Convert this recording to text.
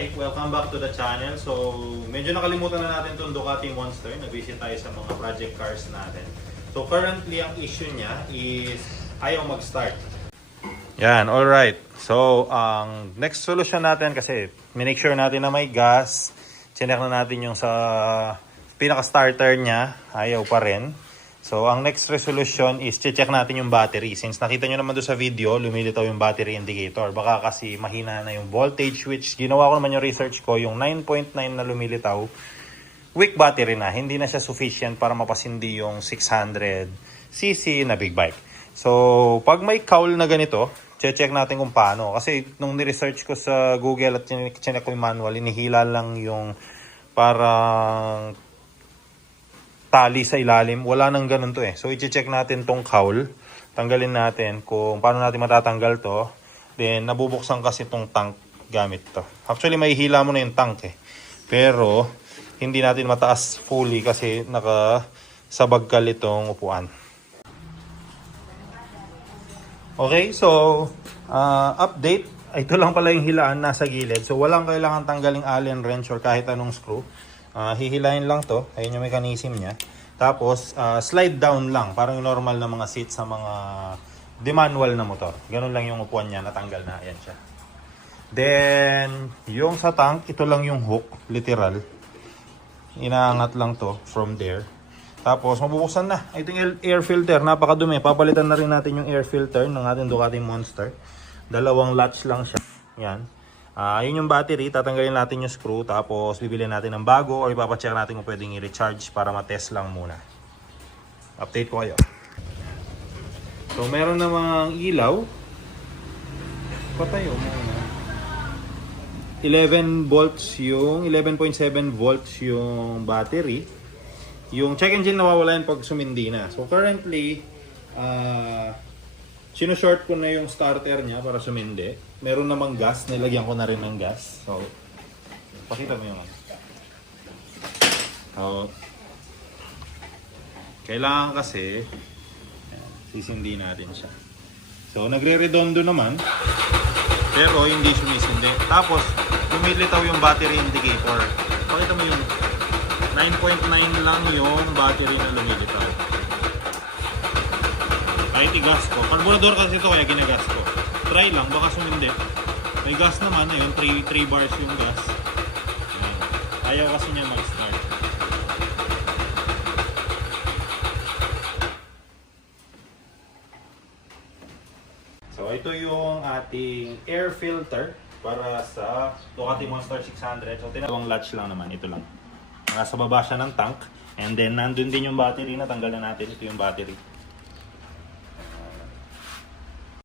Okay, welcome back to the channel. So, medyo nakalimutan na natin itong Ducati Monster. Nag-visit tayo sa mga project cars natin. So, currently, ang issue niya is ayaw mag-start. Yan, alright. So, ang next solution natin kasi minake sure natin na may gas. Chinek na natin yung sa pinaka-starter niya. Ayaw pa rin. So, ang next resolution is check natin yung battery. Since nakita nyo naman doon sa video, lumilitaw yung battery indicator. Baka kasi mahina na yung voltage, which ginawa ko naman yung research ko, yung 9.9 na lumilitaw, weak battery na. Hindi na siya sufficient para mapasindi yung 600cc na big bike. So, pag may cowl na ganito, check natin kung paano. Kasi nung ni-research ko sa Google at chinek ko yung manual, inihila lang yung parang tali sa ilalim. Wala nang ganun to eh. So, i-check natin tong cowl. Tanggalin natin kung paano natin matatanggal to. Then, nabubuksan kasi tong tank gamit to. Actually, may hila mo na yung tank eh. Pero, hindi natin mataas fully kasi nakasabagkal itong upuan. Okay, so, update. Ito lang pala yung hilaan nasa gilid. So, walang kailangan tanggaling Allen wrench or kahit anong screw. Hihilahin lang to. Ayun yung mechanism niya. Tapos, slide down lang. Parang yung normal na mga seat sa mga manual na motor. Ganun lang yung upuan niya. Natanggal na. Ayan siya. Then, yung sa tank, ito lang yung hook. Literal. Inaangat lang to from there. Tapos, mabubuksan na. Ito yung air filter. Napakadumi. Papalitan na rin natin yung air filter ng ating Ducati Monster. Dalawang latch lang siya. Yan. Yun yung battery, tatanggalin natin yung screw, tapos bibili natin ng bago or ipapacheck natin kung pwedeng i-recharge para matest lang muna. Update ko kayo. So, meron namang ilaw. Patayo muna. 11 volts yung, 11.7 volts yung battery. Yung check engine nawawala yan pag sumindi na. So, currently, sino-short ko na yung starter niya para sumindi. Meron namang gas, nilagyan ko na rin ng gas. So, pakita mo yung ano. So, kailangan kasi sisindi natin siya. So, nagre-redondo naman, pero hindi sumisindi. Tapos, lumilitaw yung battery indicator. Pakita mo yung 9.9 lang yung battery na lumilitaw. Kahit i-gas ko. Carburetor kasi ito kaya ginagas ko. Try lang, baka sumindi. May gas naman, ayun, 3 bars yung gas. Ayaw kasi niya mag-start. So, ito yung ating air filter para sa Ducati Monster 600. So, tinatawang latch lang naman, ito lang. Nasa baba siya ng tank. And then, nandun din yung battery, natanggal na natin. Ito yung battery.